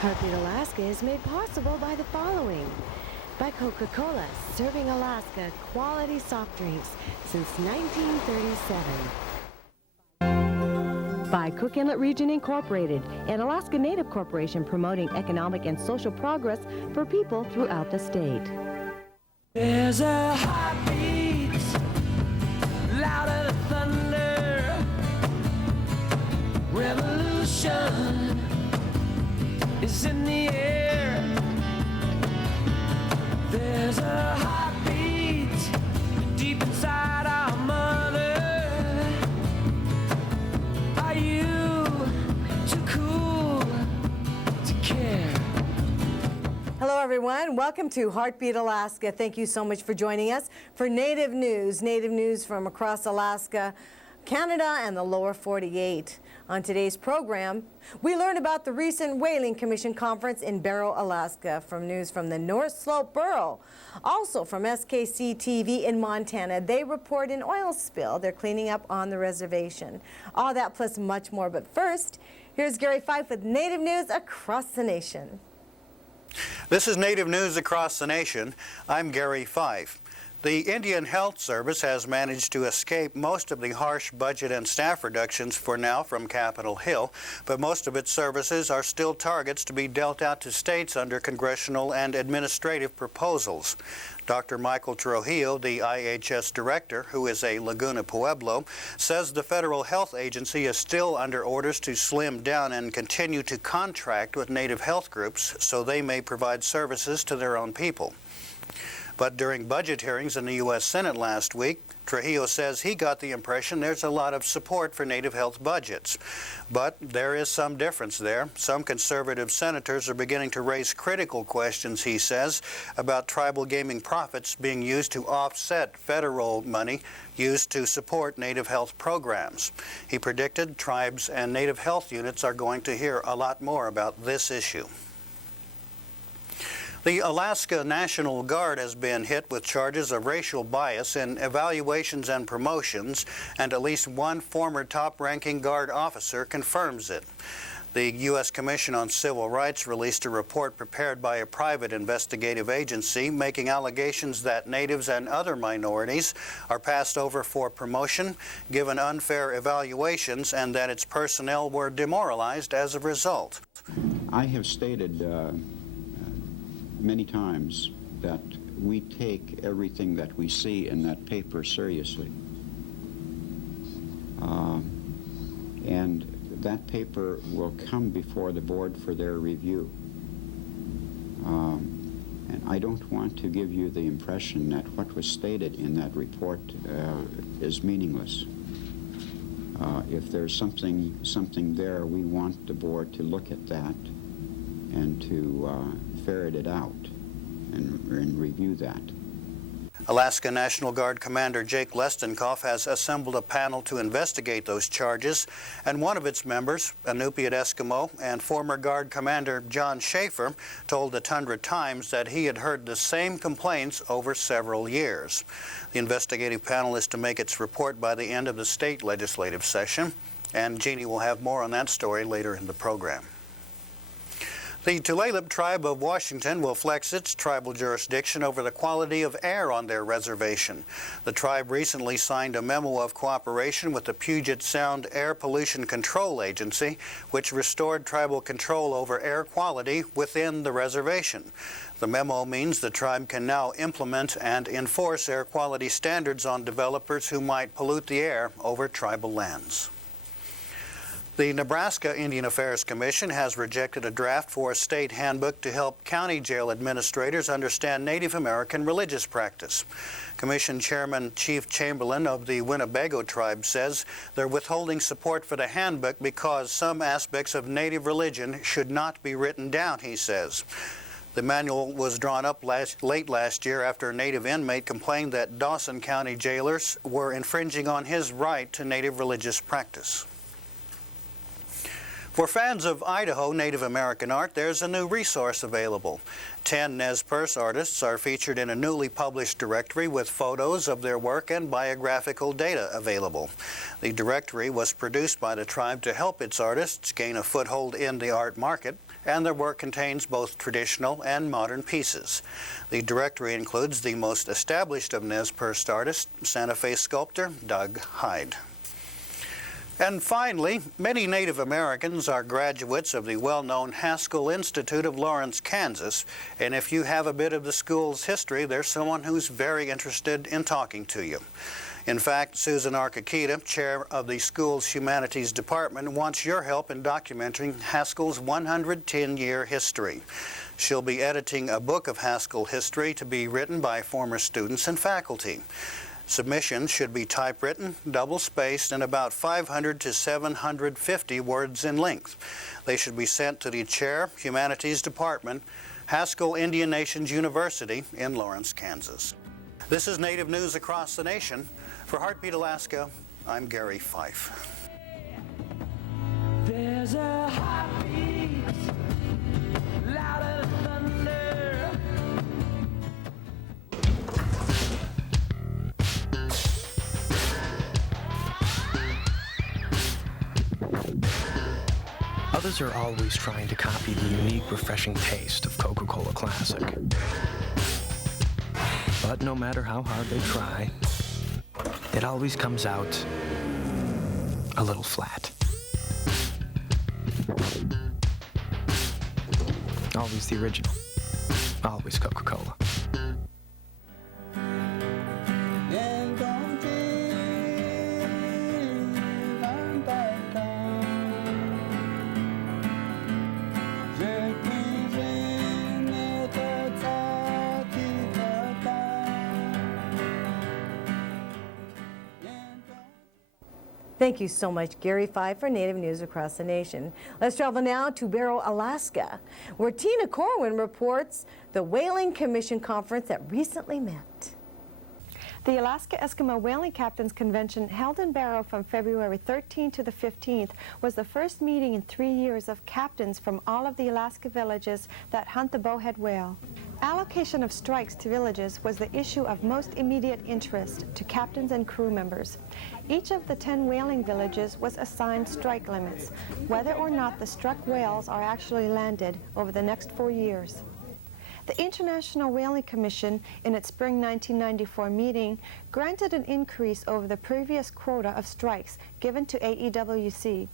Heartbeat Alaska is made possible by the following. By Coca-Cola, serving Alaska quality soft drinks since 1937. By Cook Inlet Region Incorporated, an Alaska Native corporation promoting economic and social progress for people throughout the state. There's a heartbeat, louder than thunder, revolution is in the air. There's a heartbeat deep inside our mother. Are you too cool to care? Hello everyone, welcome to Heartbeat Alaska. Thank you so much for joining us for Native News from across Alaska, Canada, and the lower 48. On today's program, we learn about the recent Whaling Commission conference in Borough, Alaska, from news from the North Slope Borough. Also from SKC TV in Montana, they report an oil spill they're cleaning up on the reservation. All that plus much more, but first, here's Gary Fife with Native News across the nation. This is Native News across the nation. I'm Gary Fife. The Indian Health Service has managed to escape most of the harsh budget and staff reductions for now from Capitol Hill, but most of its services are still targets to be dealt out to states under congressional and administrative proposals. Dr. Michael Trujillo, the IHS director, who is a Laguna Pueblo, says the federal health agency is still under orders to slim down and continue to contract with Native health groups so they may provide services to their own people. But during budget hearings in the U.S. Senate last week, Trujillo says he got the impression there's a lot of support for Native health budgets. But there is some difference there. Some conservative senators are beginning to raise critical questions, he says, about tribal gaming profits being used to offset federal money used to support Native health programs. He predicted tribes and Native health units are going to hear a lot more about this issue. The Alaska National Guard has been hit with charges of racial bias in evaluations and promotions, and at least one former top-ranking Guard officer confirms it. The U.S. Commission on Civil Rights released a report prepared by a private investigative agency making allegations that Natives and other minorities are passed over for promotion, given unfair evaluations, and that its personnel were demoralized as a result. I have stated many times that we take everything that we see in that paper seriously. And that paper will come before the board for their review. And I don't want to give you the impression that what was stated in that report is meaningless. If there's something there, we want the board to look at that and to ferret it out and review that. Alaska National Guard Commander Jake Lestenkof has assembled a panel to investigate those charges, and one of its members, Inupiat Eskimo and former Guard Commander John Schaefer, told the Tundra Times that he had heard the same complaints over several years. The investigative panel is to make its report by the end of the state legislative session, and Jeannie will have more on that story later in the program. The Tatitlek tribe of Washington will flex its tribal jurisdiction over the quality of air on their reservation. The tribe recently signed a memo of cooperation with the Puget Sound Air Pollution Control Agency, which restored tribal control over air quality within the reservation. The memo means the tribe can now implement and enforce air quality standards on developers who might pollute the air over tribal lands. The Nebraska Indian Affairs Commission has rejected a draft for a state handbook to help county jail administrators understand Native American religious practice. Commission Chairman Chief Chamberlain of the Winnebago tribe says they're withholding support for the handbook because some aspects of Native religion should not be written down, he says. The manual was drawn up late last year after a Native inmate complained that Dawson County jailers were infringing on his right to Native religious practice. For fans of Idaho Native American art, there's a new resource available. 10 Nez Perce artists are featured in a newly published directory with photos of their work and biographical data available. The directory was produced by the tribe to help its artists gain a foothold in the art market, and their work contains both traditional and modern pieces. The directory includes the most established of Nez Perce artists, Santa Fe sculptor Doug Hyde. And finally, many Native Americans are graduates of the well-known Haskell Institute of Lawrence, Kansas, and if you have a bit of the school's history, there's someone who's very interested in talking to you. In fact, Susan Arkakita, chair of the school's humanities department, wants your help in documenting Haskell's 110-year history. She'll be editing a book of Haskell history to be written by former students and faculty. Submissions should be typewritten, double-spaced, and about 500 to 750 words in length. They should be sent to the Chair, Humanities Department, Haskell Indian Nations University in Lawrence, Kansas. This is Native News Across the Nation. For Heartbeat Alaska, I'm Gary Fife. There's a heartbeat louder than thunder. Others are always trying to copy the unique, refreshing taste of Coca-Cola Classic. But no matter how hard they try, it always comes out a little flat. Always the original. Always Coca-Cola. Thank you so much, Gary Fife, for Native News Across the Nation. Let's travel now to Borough, Alaska, where Tina Corwin reports the Whaling Commission conference that recently met. The Alaska Eskimo Whaling Captains Convention, held in Borough from February 13th to the 15th, was the first meeting in 3 years of captains from all of the Alaska villages that hunt the bowhead whale. Allocation of strikes to villages was the issue of most immediate interest to captains and crew members. Each of the 10 whaling villages was assigned strike limits, whether or not the struck whales are actually landed over the next 4 years. The International Whaling Commission, in its spring 1994 meeting, granted an increase over the previous quota of strikes given to AEWC.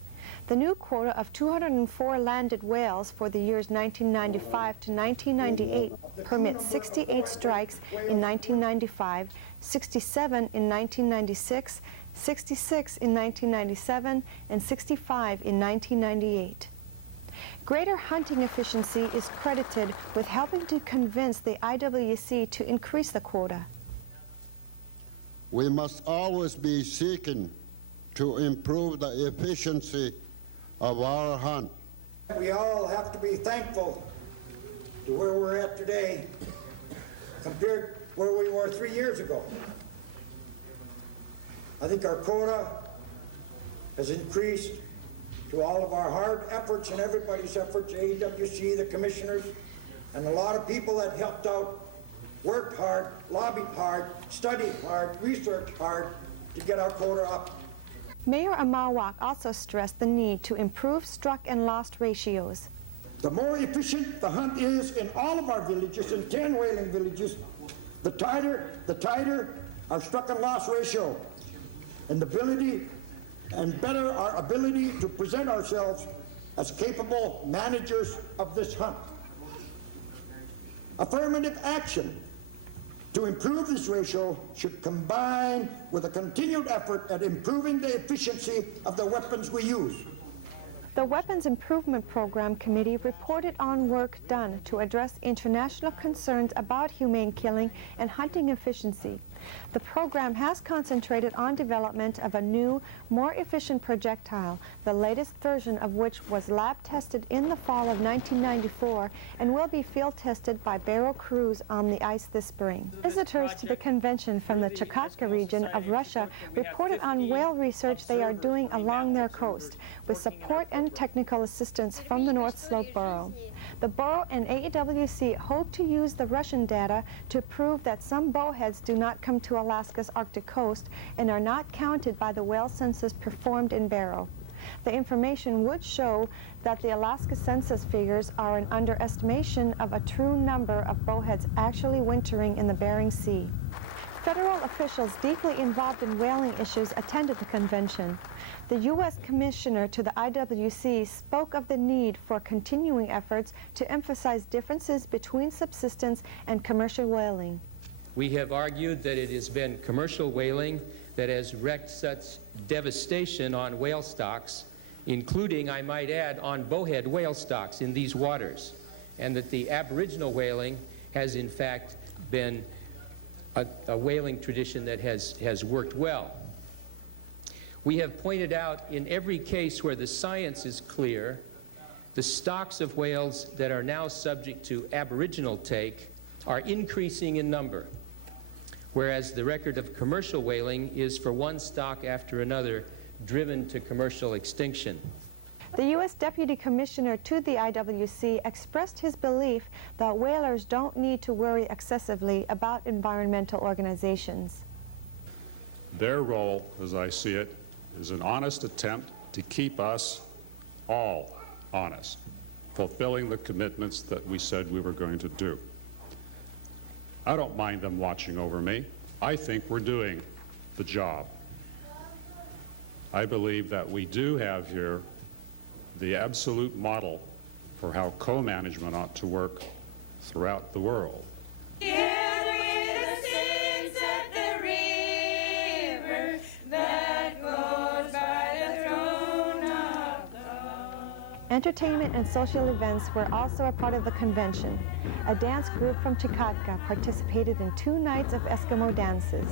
The new quota of 204 landed whales for the years 1995 to 1998 permits 68 strikes in 1995, 67 in 1996, 66 in 1997, and 65 in 1998. Greater hunting efficiency is credited with helping to convince the IWC to increase the quota. We must always be seeking to improve the efficiency of our hunt. We all have to be thankful to where we're at today compared to where we were 3 years ago. I think our quota has increased to all of our hard efforts and everybody's efforts, AWC, the commissioners, and a lot of people that helped out, worked hard, lobbied hard, studied hard, researched hard to get our quota up. Mayor Ahmaogak also stressed the need to improve struck and lost ratios. The more efficient the hunt is in all of our villages, in 10 whaling villages, the tighter our struck and lost ratio, and the ability and better our ability to present ourselves as capable managers of this hunt. Affirmative action to improve this ratio should combine with a continued effort at improving the efficiency of the weapons we use. The Weapons Improvement Program Committee reported on work done to address international concerns about humane killing and hunting efficiency. The program has concentrated on development of a new, more efficient projectile, the latest version of which was lab tested in the fall of 1994 and will be field tested by Borough crews on the ice this spring. Visitors to the convention from the Chukotka region of Russia reported on whale research they are doing along their coast, with support and technical assistance from the North Slope Borough. The Borough and AEWC hope to use the Russian data to prove that some bowheads do not come to Alaska's Arctic coast and are not counted by the whale census performed in Borough. The information would show that the Alaska census figures are an underestimation of a true number of bowheads actually wintering in the Bering Sea. Federal officials deeply involved in whaling issues attended the convention. The U.S. Commissioner to the IWC spoke of the need for continuing efforts to emphasize differences between subsistence and commercial whaling. We have argued that it has been commercial whaling that has wreaked such devastation on whale stocks, including, I might add, on bowhead whale stocks in these waters, and that the Aboriginal whaling has in fact been a whaling tradition that has worked well. We have pointed out in every case where the science is clear, the stocks of whales that are now subject to Aboriginal take are increasing in number, whereas the record of commercial whaling is for one stock after another driven to commercial extinction. The U.S. Deputy Commissioner to the IWC expressed his belief that whalers don't need to worry excessively about environmental organizations. Their role, as I see it, is an honest attempt to keep us all honest, fulfilling the commitments that we said we were going to do. I don't mind them watching over me. I think we're doing the job. I believe that we do have here the absolute model for how co-management ought to work throughout the world. Entertainment and social events were also a part of the convention. A dance group from Chukotka participated in 2 nights of Eskimo dances.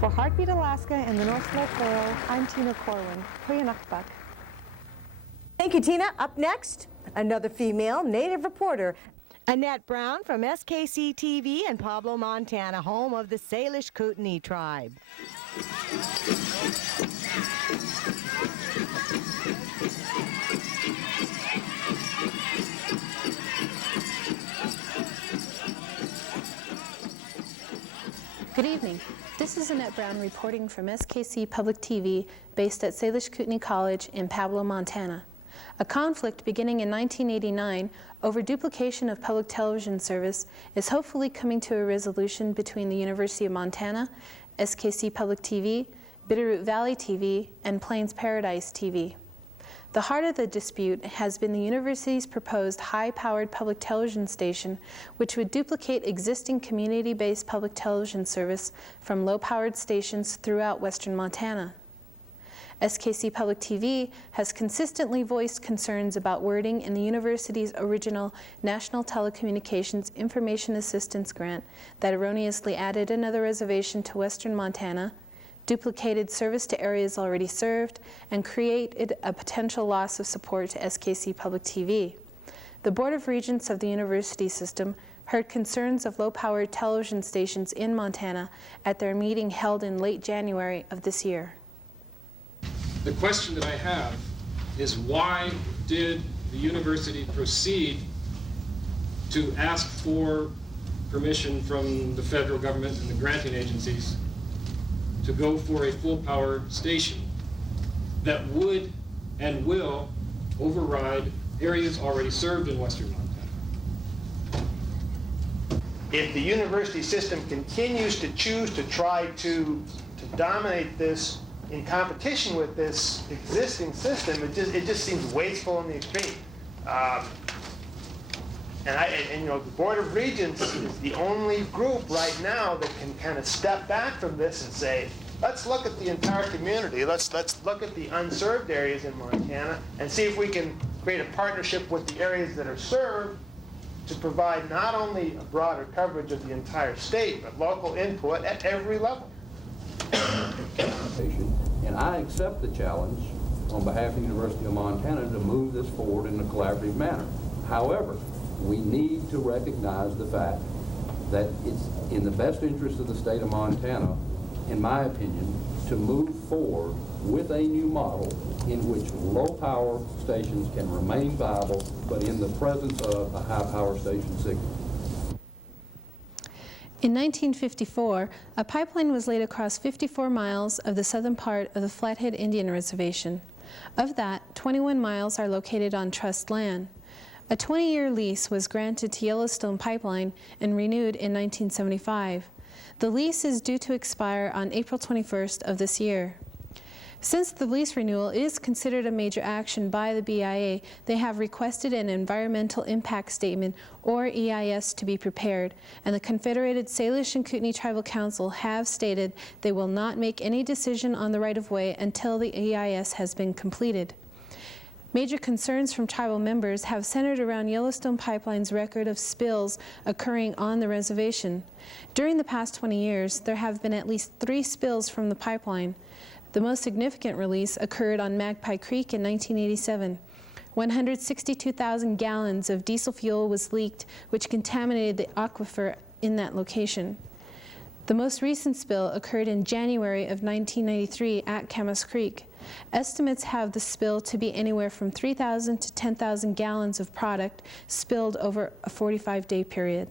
For Heartbeat Alaska and the North Slope Borough, I'm Tina Corwin. Koyanakbak. Thank you, Tina. Up next, another female Native reporter. Annette Brown from SKC TV in Pablo, Montana, home of the Salish Kootenai tribe. Good evening. This is Annette Brown reporting from SKC Public TV based at Salish Kootenai College in Pablo, Montana. A conflict beginning in 1989 over duplication of public television service is hopefully coming to a resolution between the University of Montana, SKC Public TV, Bitterroot Valley TV, and Plains Paradise TV. The heart of the dispute has been the university's proposed high-powered public television station, which would duplicate existing community-based public television service from low-powered stations throughout western Montana. SKC Public TV has consistently voiced concerns about wording in the university's original National Telecommunications Information Assistance Grant that erroneously added another reservation to western Montana, duplicated service to areas already served, and created a potential loss of support to SKC Public TV. The Board of Regents of the university system heard concerns of low-powered television stations in Montana at their meeting held in late January of this year. The question that I have is, why did the university proceed to ask for permission from the federal government and the granting agencies to go for a full-power station that would and will override areas already served in western Montana? If the university system continues to choose to try to dominate this in competition with this existing system, it just seems wasteful in the extreme. And you know, the Board of Regents is the only group right now that can kind of step back from this and say, let's look at the entire community. Let's look at the unserved areas in Montana and see if we can create a partnership with the areas that are served to provide not only a broader coverage of the entire state, but local input at every level. And I accept the challenge on behalf of the University of Montana to move this forward in a collaborative manner. However, we need to recognize the fact that it's in the best interest of the state of Montana, in my opinion, to move forward with a new model in which low-power stations can remain viable, but in the presence of a high-power station signal. In 1954, a pipeline was laid across 54 miles of the southern part of the Flathead Indian Reservation. Of that, 21 miles are located on trust land. A 20-year lease was granted to Yellowstone Pipeline and renewed in 1975. The lease is due to expire on April 21st of this year. Since the lease renewal is considered a major action by the BIA, they have requested an Environmental Impact Statement, or EIS, to be prepared, and the Confederated Salish and Kootenai Tribal Council have stated they will not make any decision on the right-of-way until the EIS has been completed. Major concerns from tribal members have centered around Yellowstone Pipeline's record of spills occurring on the reservation. During the past 20 years, there have been at least 3 spills from the pipeline. The most significant release occurred on Magpie Creek in 1987. 162,000 gallons of diesel fuel was leaked, which contaminated the aquifer in that location. The most recent spill occurred in January of 1993 at Camas Creek. Estimates have the spill to be anywhere from 3,000 to 10,000 gallons of product spilled over a 45-day period.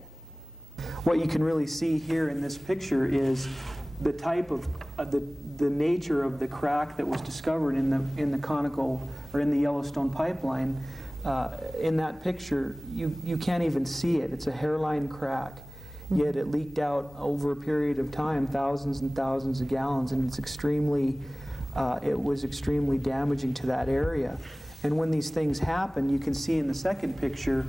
What you can really see here in this picture is the type of the nature of the crack that was discovered in the conical or in the Yellowstone pipeline. In that picture, you can't even see it. It's a hairline crack, yet it leaked out over a period of time, thousands and thousands of gallons, and it's it was extremely damaging to that area. And when these things happen, you can see in the second picture,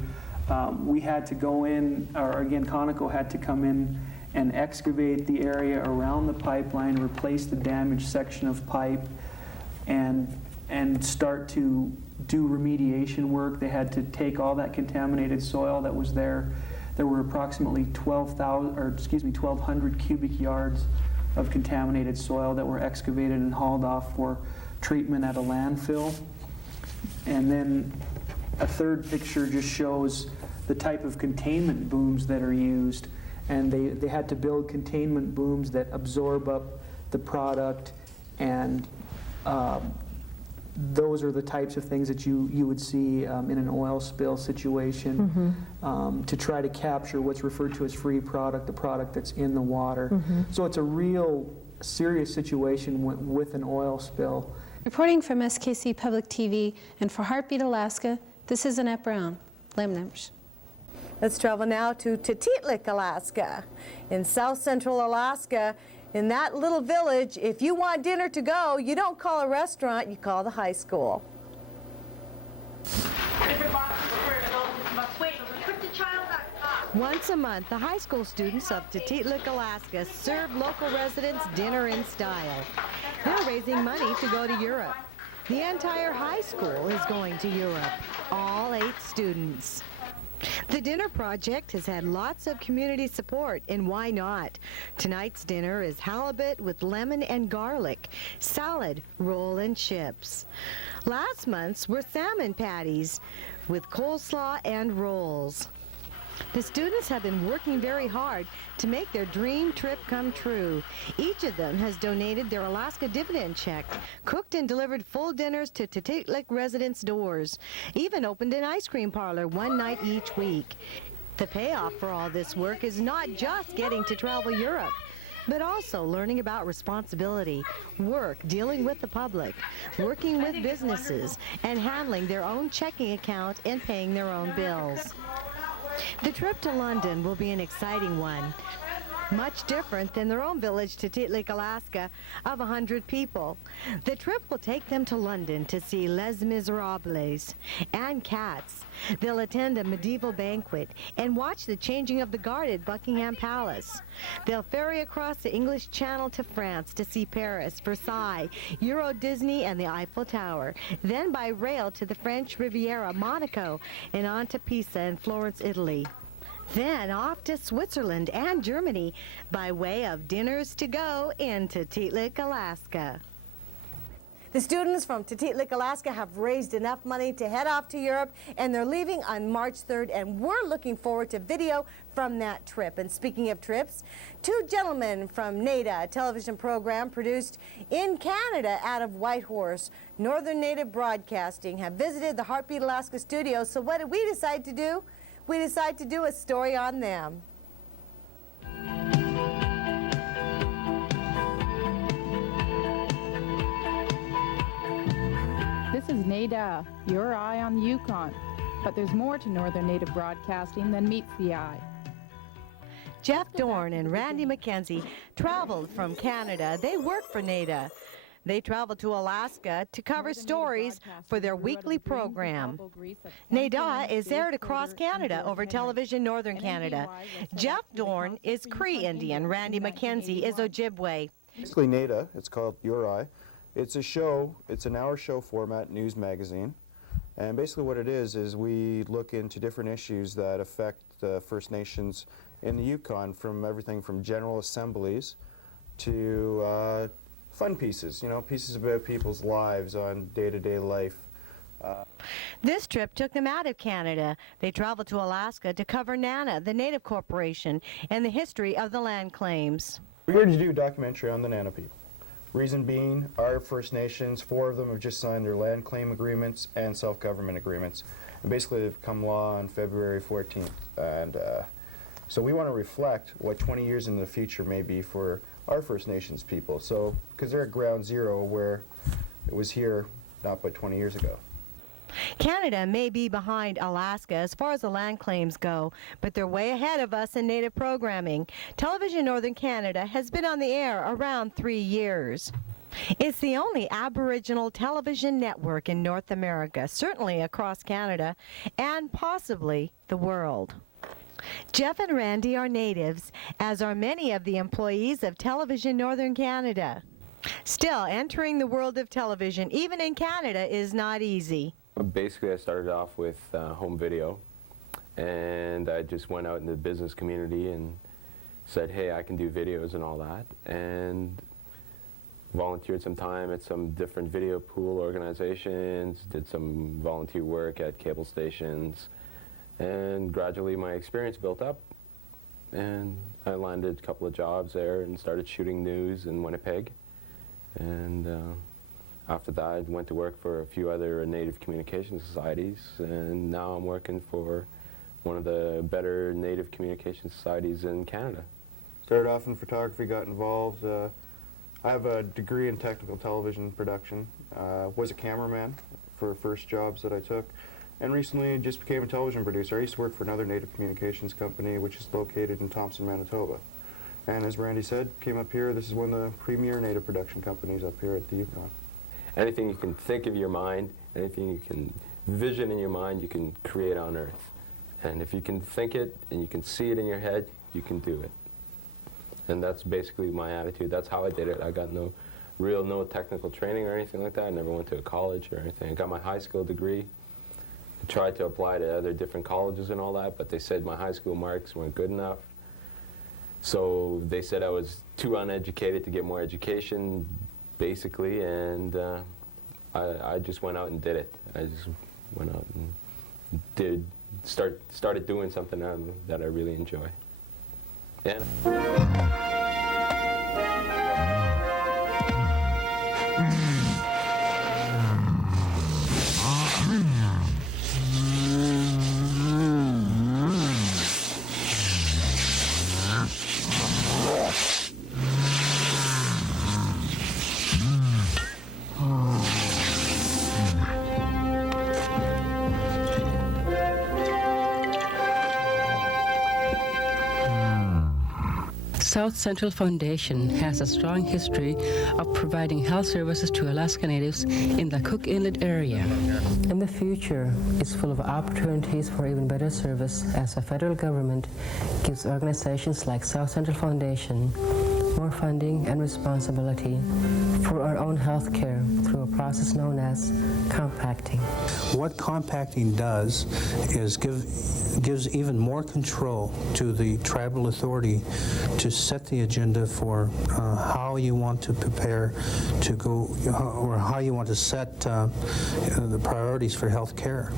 we had to go in, or again, Conoco had to come in and excavate the area around the pipeline, replace the damaged section of pipe, and start to do remediation work. They had to take all that contaminated soil that was there. There were approximately 1,200 cubic yards of contaminated soil that were excavated and hauled off for treatment at a landfill. And then a third picture just shows the type of containment booms that are used. And they had to build containment booms that absorb up the product, and those are the types of things that you would see in an oil spill situation, to try to capture what's referred to as free product, the product that's in the water. So it's a real serious situation with an oil spill. Reporting from SKC Public TV and for Heartbeat Alaska, this is Annette Brown. Lamb numbers. Let's travel now to Tatitlek, Alaska. In south central Alaska, in that little village, if you want dinner to go, you don't call a restaurant, you call the high school. Once a month, the high school students of Tatitlek, Alaska serve local residents dinner in style. They're raising money to go to Europe. The entire high school is going to Europe, all 8 students. The dinner project has had lots of community support, and why not? Tonight's dinner is halibut with lemon and garlic, salad, roll, and chips. Last month's were salmon patties with coleslaw and rolls. The students have been working very hard to make their dream trip come true. Each of them has donated their Alaska dividend check, cooked and delivered full dinners to Tatitlek residents' doors, even opened an ice cream parlor one night each week. The payoff for all this work is not just getting to travel Europe, but also learning about responsibility, work dealing with the public, working with businesses, and handling their own checking account and paying their own bills. The trip to London will be an exciting one. much different than their own village, Tatitlek, Alaska, of 100 people. The trip will take them to London to see Les Miserables and Cats. They'll attend a medieval banquet and watch the changing of the guard at Buckingham Palace. They'll ferry across the English Channel to France to see Paris, Versailles, Euro Disney, and the Eiffel Tower. Then by rail to the French Riviera, Monaco, and on to Pisa and Florence, Italy. Then off to Switzerland and Germany by way of dinners to go in Tatitlek, Alaska. The students from Tatitlek, Alaska have raised enough money to head off to Europe, and they're leaving on March 3rd, and we're looking forward to video from that trip. And speaking of trips, two gentlemen from NEDAA, a television program produced in Canada out of Whitehorse, Northern Native Broadcasting, have visited the Heartbeat Alaska studio. So what did we decide to do? We decided to do a story on them. This is NEDAA, your eye on the Yukon. But there's more to Northern Native Broadcasting than meets the eye. Jeff Dorn and Randy McKenzie traveled from Canada. They work for NEDAA. They traveled to Alaska to cover stories for their weekly program. NEDAA is aired across Canada over television Northern Canada. Jeff Dorn is Cree Indian. Randy McKenzie is Ojibwe. Basically NEDAA, it's called Your Eye. It's a show, it's an hour show format news magazine. And basically what it is we look into different issues that affect First Nations in the Yukon, from everything from general assemblies to fun pieces, you know, pieces about people's lives on day-to-day life. This trip took them out of Canada. They traveled to Alaska to cover NANA, the Native Corporation, and the history of the land claims. We're here to do a documentary on the NANA people. Reason being, our First Nations, 4 of them have just signed their land claim agreements and self-government agreements. And basically they've become law on February 14th. And so we want to reflect what 20 years in the future may be for our First Nations people. So, because they're at ground zero where it was here not but 20 years ago. Canada may be behind Alaska as far as the land claims go, but they're way ahead of us in Native programming. Television Northern Canada has been on the air around 3 years. It's the only Aboriginal television network in North America, certainly across Canada, and possibly the world. Jeff and Randy are natives, as are many of the employees of Television Northern Canada. Still, entering the world of television, even in Canada, is not easy. Basically, I started off with home video, and I just went out in the business community and said, hey, I can do videos and all that, and volunteered some time at some different video pool organizations, did some volunteer work at cable stations, and gradually my experience built up, and I landed a couple of jobs there and started shooting news in Winnipeg, and after that, I went to work for a few other Native communication societies, and now I'm working for one of the better Native communication societies in Canada. Started off in photography, got involved. I have a degree in technical television production. Was a cameraman for first jobs that I took, and recently just became a television producer. I used to work for another Native communications company, which is located in Thompson, Manitoba. And as Randy said, came up here. This is one of the premier Native production companies up here at the Yukon. Anything you can think of your mind, anything you can vision in your mind, you can create on Earth. And if you can think it and you can see it in your head, you can do it. And that's basically my attitude. That's how I did it. I got no technical training or anything like that. I never went to a college or anything. I got my high school degree. I tried to apply to other different colleges and all that, but they said my high school marks weren't good enough. So they said I was too uneducated to get more education, basically, and I just went out and did it. I just went out and started doing something that I really enjoy. And South Central Foundation has a strong history of providing health services to Alaska Natives in the Cook Inlet area. And the future is full of opportunities for even better service as the federal government gives organizations like South Central Foundation more funding and responsibility for our own health care through a process known as compacting. What compacting does is gives even more control to the tribal authority to set the agenda for how you want to prepare to go, or how you want to set the priorities for health care.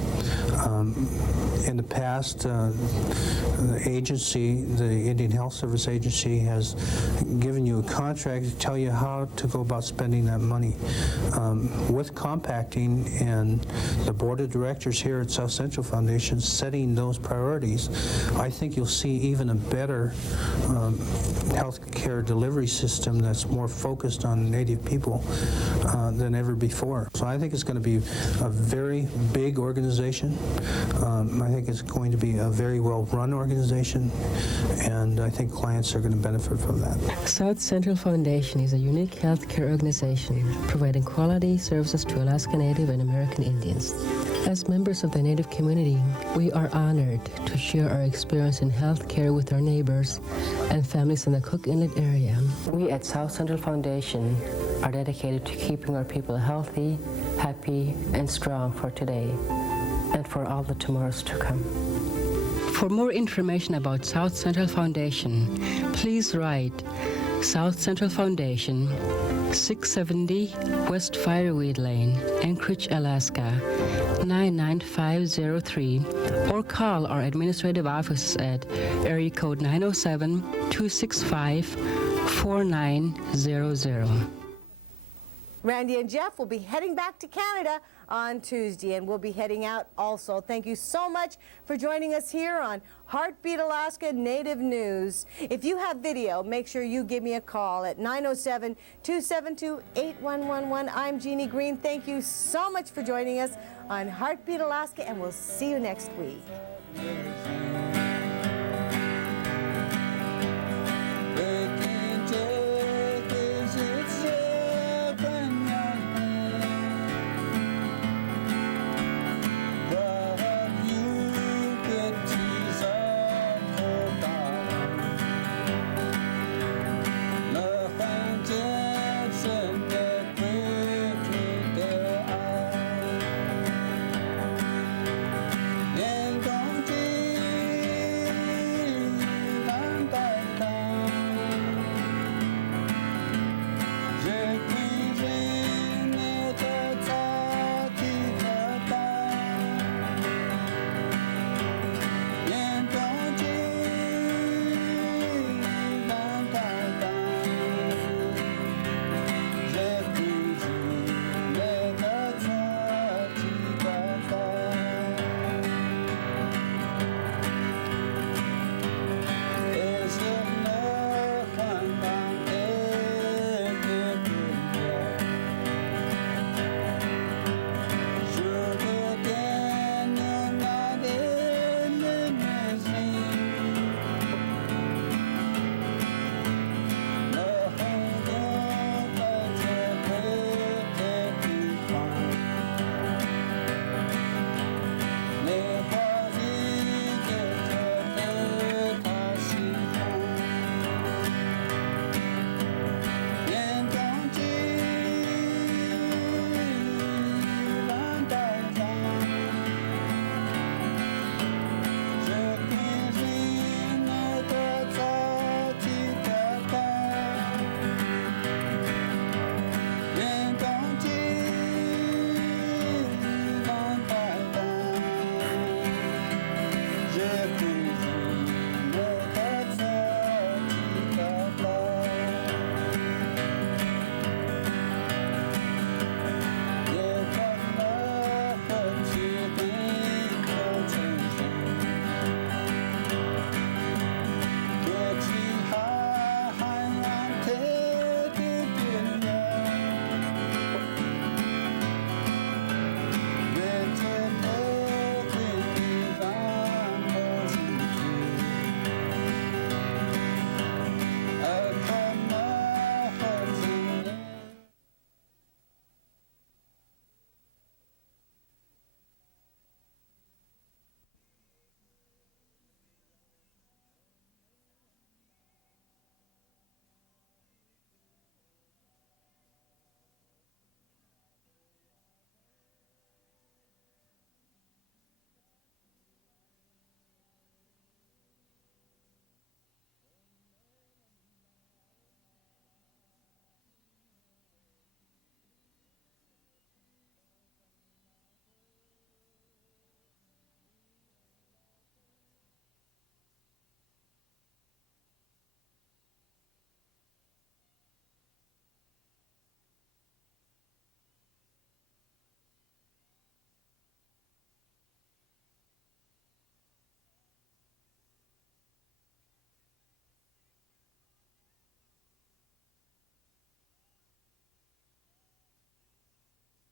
In the past, the agency, the Indian Health Service Agency, has given you a contract to tell you how to go about spending that money. With compacting and the board of directors here at South Central Foundation setting those priorities, I think you'll see even a better health care delivery system that's more focused on Native people than ever before. So I think it's going to be a very big organization. I think it's going to be a very well-run organization, and I think clients are going to benefit from that. South Central Foundation is a unique healthcare organization providing quality services to Alaska Native and American Indians. As members of the Native community, we are honored to share our experience in healthcare with our neighbors and families in the Cook Inlet area. We at South Central Foundation are dedicated to keeping our people healthy, happy, and strong for today and for all the tomorrows to come. For more information about South Central Foundation, please write South Central Foundation, 670 West Fireweed Lane, Anchorage, Alaska, 99503, or call our administrative office at area code 907-265-4900. Randy and Jeff will be heading back to Canada on Tuesday, and we'll be heading out also. Thank you so much for joining us here on Heartbeat Alaska Native News. If you have video, make sure you give me a call at 907-272-8111. I'm Jeannie Green. Thank you so much for joining us on Heartbeat Alaska, and we'll see you next week.